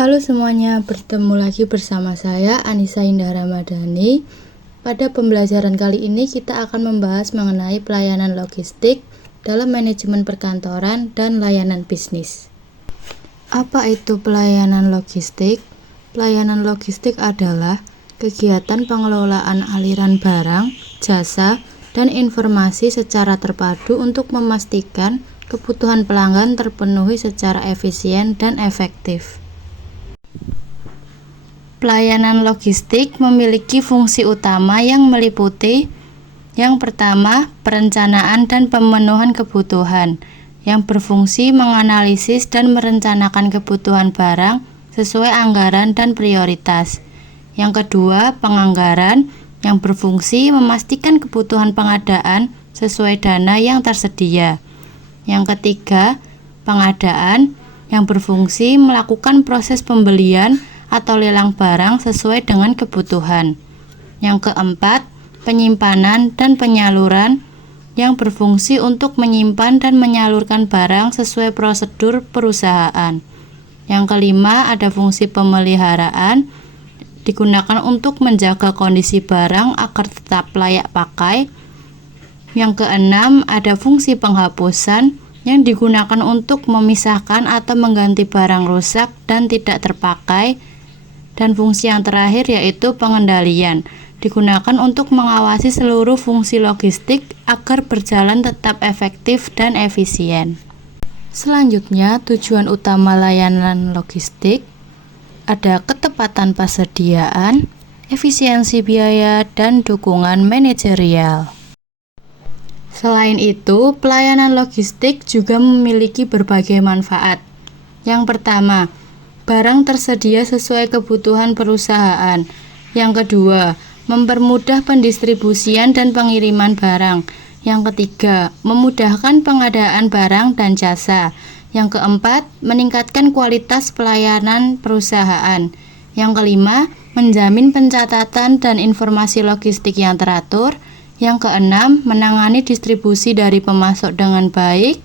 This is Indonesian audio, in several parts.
Halo semuanya, bertemu lagi bersama saya Anissa Indah Ramadhani. Pada pembelajaran kali ini kita akan membahas mengenai pelayanan logistik dalam manajemen perkantoran dan layanan bisnis. Apa itu pelayanan logistik? Pelayanan logistik adalah kegiatan pengelolaan aliran barang, jasa, dan informasi secara terpadu untuk memastikan kebutuhan pelanggan terpenuhi secara efisien dan efektif. Pelayanan logistik memiliki fungsi utama yang meliputi yang pertama, perencanaan dan pemenuhan kebutuhan yang berfungsi menganalisis dan merencanakan kebutuhan barang sesuai anggaran dan prioritas. Yang kedua, penganggaran yang berfungsi memastikan kebutuhan pengadaan sesuai dana yang tersedia. Yang ketiga, pengadaan yang berfungsi melakukan proses pembelian atau lelang barang sesuai dengan kebutuhan. Yang keempat, penyimpanan dan penyaluran yang berfungsi untuk menyimpan dan menyalurkan barang sesuai prosedur perusahaan. Yang kelima, ada fungsi pemeliharaan digunakan untuk menjaga kondisi barang agar tetap layak pakai. Yang keenam, ada fungsi penghapusan yang digunakan untuk memisahkan atau mengganti barang rusak dan tidak terpakai. Dan fungsi yang terakhir yaitu pengendalian, digunakan untuk mengawasi seluruh fungsi logistik agar berjalan tetap efektif dan efisien. Selanjutnya, tujuan utama layanan logistik ada ketepatan persediaan, efisiensi biaya, dan dukungan manajerial. Selain itu, pelayanan logistik juga memiliki berbagai manfaat. Yang pertama, barang tersedia sesuai kebutuhan perusahaan. Yang kedua, mempermudah pendistribusian dan pengiriman barang. Yang ketiga, memudahkan pengadaan barang dan jasa. Yang keempat, meningkatkan kualitas pelayanan perusahaan. Yang kelima, menjamin pencatatan dan informasi logistik yang teratur. Yang keenam, menangani distribusi dari pemasok dengan baik.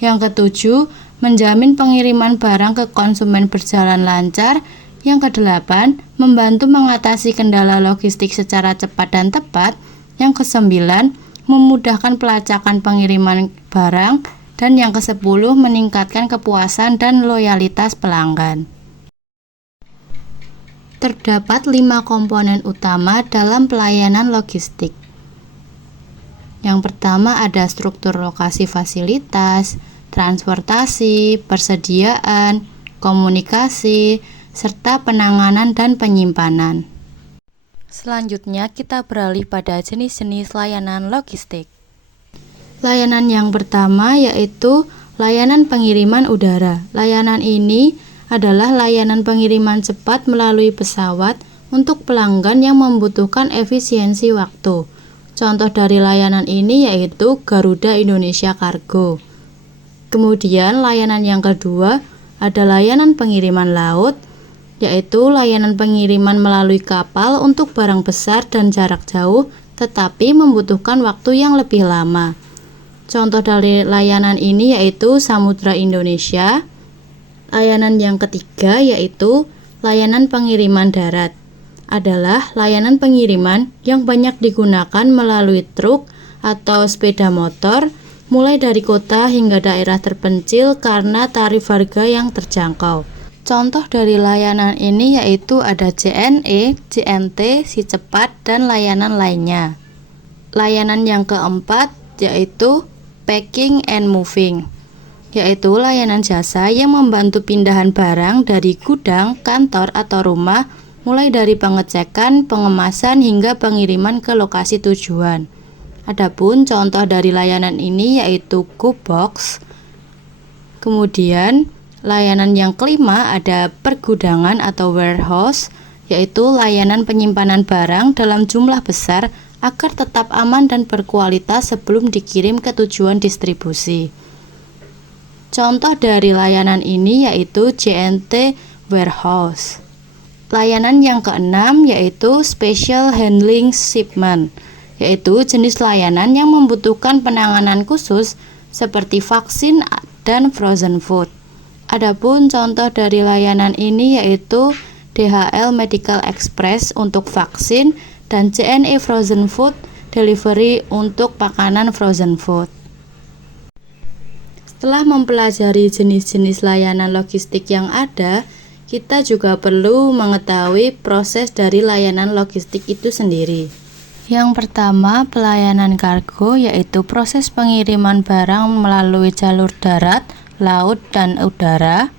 Yang ketujuh, menjamin pengiriman barang ke konsumen berjalan lancar. Yang kedelapan, membantu mengatasi kendala logistik secara cepat dan tepat. Yang kesembilan, memudahkan pelacakan pengiriman barang. Dan yang kesepuluh, meningkatkan kepuasan dan loyalitas pelanggan. Terdapat 5 komponen utama dalam pelayanan logistik. Yang pertama ada struktur lokasi fasilitas, transportasi, persediaan, komunikasi, serta penanganan dan penyimpanan. Selanjutnya kita beralih pada jenis-jenis layanan logistik. Layanan yang pertama yaitu layanan pengiriman udara. Layanan ini adalah layanan pengiriman cepat melalui pesawat untuk pelanggan yang membutuhkan efisiensi waktu. Contoh dari layanan ini yaitu Garuda Indonesia Cargo. Kemudian layanan yang kedua ada layanan pengiriman laut, yaitu layanan pengiriman melalui kapal untuk barang besar dan jarak jauh, tetapi membutuhkan waktu yang lebih lama. Contoh dari layanan ini yaitu Samudra Indonesia. Layanan yang ketiga yaitu layanan pengiriman darat. Adalah layanan pengiriman yang banyak digunakan melalui truk atau sepeda motor, mulai dari kota hingga daerah terpencil karena tarif harga yang terjangkau. Contoh dari layanan ini yaitu ada JNE, JNT, Si Cepat, dan layanan lainnya. Layanan yang keempat yaitu Packing and Moving, yaitu layanan jasa yang membantu pindahan barang dari gudang, kantor, atau rumah, mulai dari pengecekan, pengemasan, hingga pengiriman ke lokasi tujuan. Adapun contoh dari layanan ini yaitu GoBox. Kemudian layanan yang kelima ada pergudangan atau warehouse, yaitu layanan penyimpanan barang dalam jumlah besar agar tetap aman dan berkualitas sebelum dikirim ke tujuan distribusi. Contoh dari layanan ini yaitu JNT Warehouse. Layanan yang keenam yaitu Special Handling Shipment, yaitu jenis layanan yang membutuhkan penanganan khusus seperti vaksin dan frozen food. Adapun contoh dari layanan ini yaitu DHL Medical Express untuk vaksin dan JNE Frozen Food Delivery untuk makanan frozen food. Setelah mempelajari jenis-jenis layanan logistik yang ada, kita juga perlu mengetahui proses dari layanan logistik itu sendiri. Yang pertama, pelayanan kargo, yaitu proses pengiriman barang melalui jalur darat, laut, dan udara.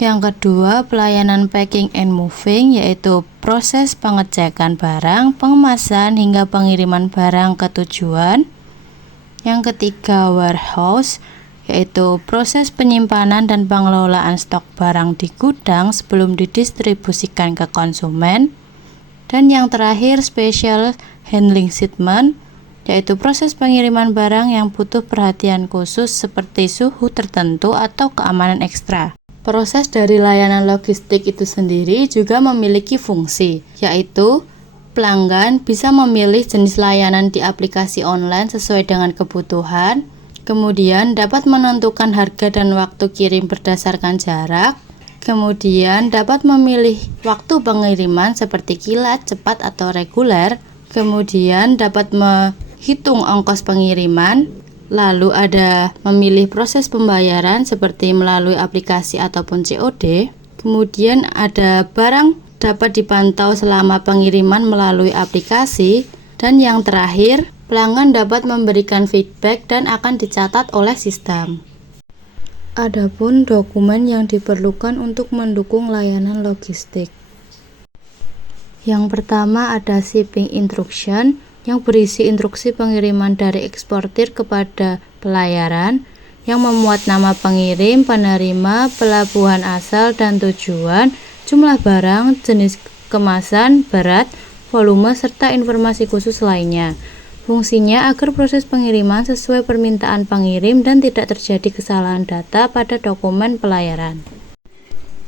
Yang kedua, pelayanan packing and moving, yaitu proses pengecekan barang, pengemasan, hingga pengiriman barang ke tujuan. Yang ketiga, warehouse, yaitu proses penyimpanan dan pengelolaan stok barang di gudang sebelum didistribusikan ke konsumen. Dan yang terakhir, special handling shipment, yaitu proses pengiriman barang yang butuh perhatian khusus seperti suhu tertentu atau keamanan ekstra. Proses dari layanan logistik itu sendiri juga memiliki fungsi, yaitu pelanggan bisa memilih jenis layanan di aplikasi online sesuai dengan kebutuhan, kemudian dapat menentukan harga dan waktu kirim berdasarkan jarak, kemudian dapat memilih waktu pengiriman seperti kilat, cepat, atau reguler, kemudian dapat menghitung ongkos pengiriman, lalu ada memilih proses pembayaran seperti melalui aplikasi ataupun COD, kemudian ada barang dapat dipantau selama pengiriman melalui aplikasi, dan yang terakhir, pelanggan dapat memberikan feedback dan akan dicatat oleh sistem. Adapun dokumen yang diperlukan untuk mendukung layanan logistik. Yang pertama ada shipping instruction yang berisi instruksi pengiriman dari eksportir kepada pelayaran yang memuat nama pengirim, penerima, pelabuhan asal dan tujuan, jumlah barang, jenis kemasan, berat, volume, serta informasi khusus lainnya. Fungsinya agar proses pengiriman sesuai permintaan pengirim dan tidak terjadi kesalahan data pada dokumen pelayaran.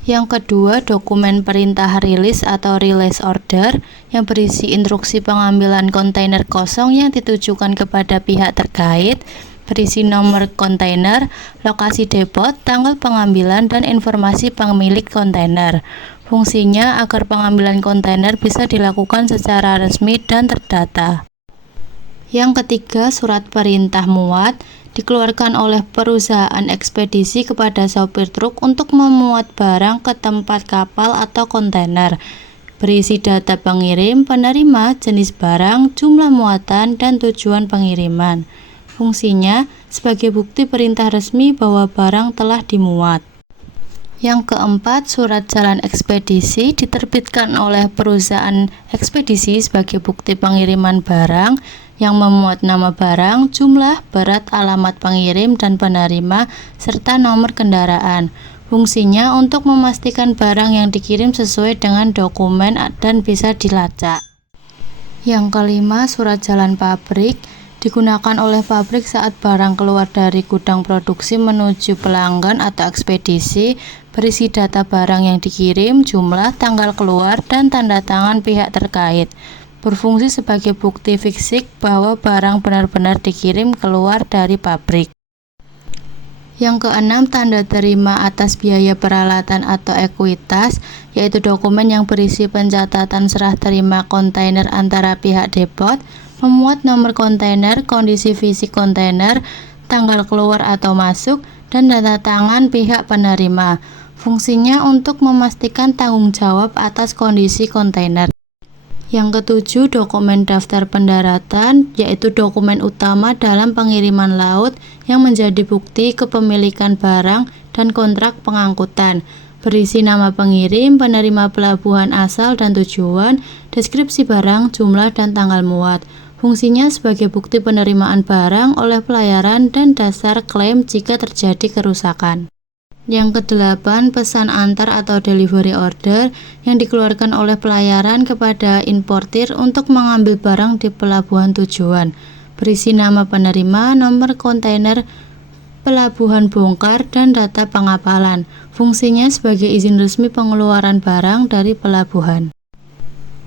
Yang kedua, dokumen perintah rilis atau release order yang berisi instruksi pengambilan kontainer kosong yang ditujukan kepada pihak terkait, berisi nomor kontainer, lokasi depot, tanggal pengambilan, dan informasi pemilik kontainer. Fungsinya agar pengambilan kontainer bisa dilakukan secara resmi dan terdata. Yang ketiga, surat perintah muat dikeluarkan oleh perusahaan ekspedisi kepada sopir truk untuk memuat barang ke tempat kapal atau kontainer. Berisi data pengirim, penerima, jenis barang, jumlah muatan, dan tujuan pengiriman. Fungsinya sebagai bukti perintah resmi bahwa barang telah dimuat. Yang keempat, surat jalan ekspedisi diterbitkan oleh perusahaan ekspedisi sebagai bukti pengiriman barang yang memuat nama barang, jumlah, berat, alamat pengirim dan penerima, serta nomor kendaraan. Fungsinya untuk memastikan barang yang dikirim sesuai dengan dokumen dan bisa dilacak. Yang kelima, surat jalan pabrik digunakan oleh pabrik saat barang keluar dari gudang produksi menuju pelanggan atau ekspedisi, berisi data barang yang dikirim, jumlah, tanggal keluar, dan tanda tangan pihak terkait. Berfungsi sebagai bukti fisik bahwa barang benar-benar dikirim keluar dari pabrik. Yang keenam, tanda terima atas biaya peralatan atau ekuitas, yaitu dokumen yang berisi pencatatan serah terima kontainer antara pihak depot, memuat nomor kontainer, kondisi fisik kontainer, tanggal keluar atau masuk, dan tanda tangan pihak penerima. Fungsinya untuk memastikan tanggung jawab atas kondisi kontainer. Yang ketujuh, dokumen daftar pendaratan, yaitu dokumen utama dalam pengiriman laut yang menjadi bukti kepemilikan barang dan kontrak pengangkutan. Berisi nama pengirim, penerima, pelabuhan asal dan tujuan, deskripsi barang, jumlah, dan tanggal muat. Fungsinya sebagai bukti penerimaan barang oleh pelayaran dan dasar klaim jika terjadi kerusakan. Yang kedelapan, pesan antar atau delivery order yang dikeluarkan oleh pelayaran kepada importir untuk mengambil barang di pelabuhan tujuan. Berisi nama penerima, nomor kontainer, pelabuhan bongkar dan data pengapalan. Fungsinya sebagai izin resmi pengeluaran barang dari pelabuhan.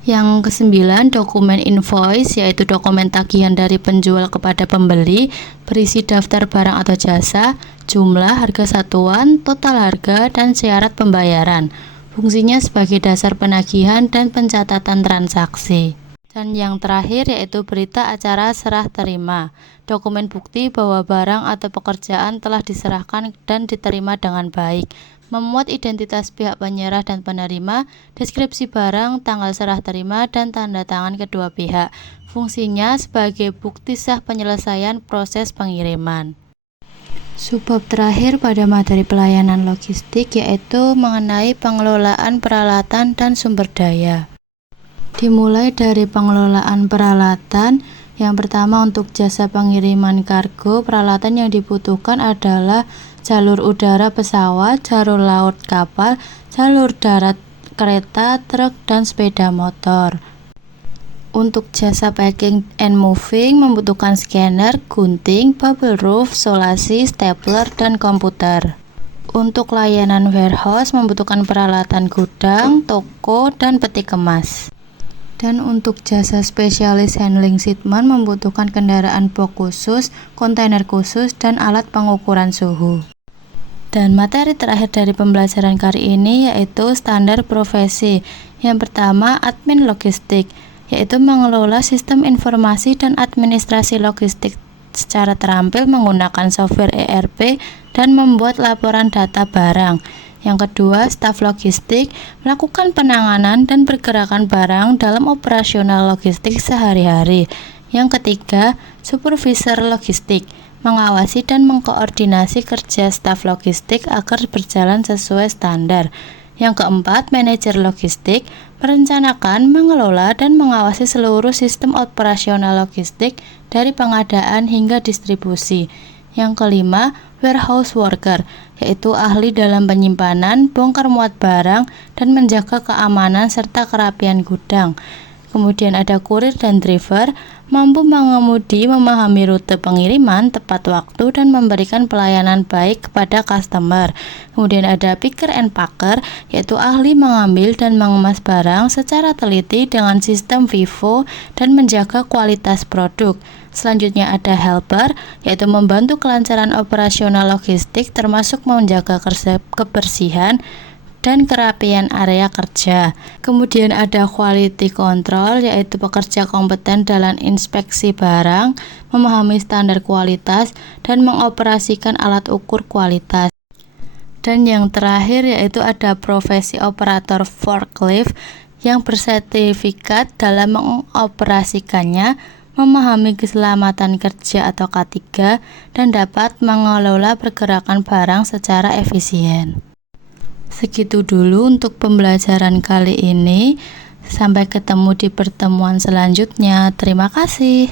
Yang kesembilan, dokumen invoice, yaitu dokumen tagihan dari penjual kepada pembeli, berisi daftar barang atau jasa, jumlah, harga satuan, total harga, dan syarat pembayaran. Fungsinya sebagai dasar penagihan dan pencatatan transaksi. Dan yang terakhir yaitu berita acara serah terima, dokumen bukti bahwa barang atau pekerjaan telah diserahkan dan diterima dengan baik, memuat identitas pihak penyerah dan penerima, deskripsi barang, tanggal serah terima, dan tanda tangan kedua pihak. Fungsinya sebagai bukti sah penyelesaian proses pengiriman. Subbab terakhir pada materi pelayanan logistik yaitu mengenai pengelolaan peralatan dan sumber daya. Dimulai dari pengelolaan peralatan. Yang pertama, untuk jasa pengiriman kargo, peralatan yang dibutuhkan adalah jalur udara pesawat, jalur laut kapal, jalur darat kereta, truk, dan sepeda motor. Untuk jasa packing and moving membutuhkan scanner, gunting, bubble wrap, solasi, stapler, dan komputer. Untuk layanan warehouse membutuhkan peralatan gudang, toko, dan peti kemas. Dan untuk jasa spesialis handling shipment membutuhkan kendaraan box khusus, kontainer khusus, dan alat pengukuran suhu. Dan materi terakhir dari pembelajaran kali ini yaitu standar profesi. Yang pertama, admin logistik, yaitu mengelola sistem informasi dan administrasi logistik secara terampil menggunakan software ERP dan membuat laporan data barang. Yang kedua, staf logistik, melakukan penanganan dan pergerakan barang dalam operasional logistik sehari-hari. Yang ketiga, supervisor logistik, mengawasi dan mengkoordinasi kerja staf logistik agar berjalan sesuai standar. Yang keempat, manajer logistik, merencanakan, mengelola, dan mengawasi seluruh sistem operasional logistik dari pengadaan hingga distribusi. Yang kelima, warehouse worker, yaitu ahli dalam penyimpanan, bongkar muat barang, dan menjaga keamanan serta kerapian gudang. Kemudian ada kurir dan driver, mampu mengemudi, memahami rute pengiriman tepat waktu, dan memberikan pelayanan baik kepada customer. Kemudian ada picker and packer, yaitu ahli mengambil dan mengemas barang secara teliti dengan sistem FIFO dan menjaga kualitas produk. Selanjutnya ada helper, yaitu membantu kelancaran operasional logistik termasuk menjaga kebersihan dan kerapian area kerja. Kemudian ada quality control, yaitu pekerja kompeten dalam inspeksi barang, memahami standar kualitas, dan mengoperasikan alat ukur kualitas. Dan yang terakhir yaitu ada profesi operator forklift yang bersertifikat dalam mengoperasikannya, memahami keselamatan kerja atau K3, dan dapat mengelola pergerakan barang secara efisien. Segitu dulu untuk pembelajaran kali ini. Sampai ketemu di pertemuan selanjutnya. Terima kasih.